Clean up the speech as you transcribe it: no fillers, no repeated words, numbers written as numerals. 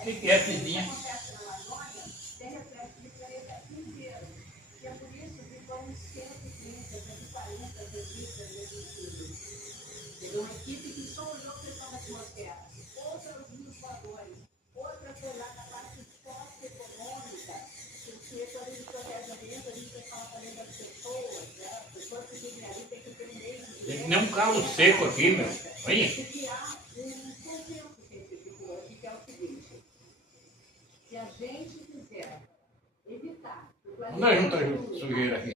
O que é vizinha? Tem reflexo de planeta inteiro. E é por isso que vão 130, 140 revistas nesse estudo. Teve uma equipe que só olhou a pressão da atmosfera. Outra os rios voadores. Outra foi lá na parte socioeconômica. Porque quando a gente protege o ambiente, a gente fala também das pessoas, né? As pessoas que vivem ali têm que ter um meio de Tem que nem um calo seco aqui, meu. Olha. porque há um consenso científico hoje, que é o seguinte: se a gente quiser evitar o Não junta sujeira aqui.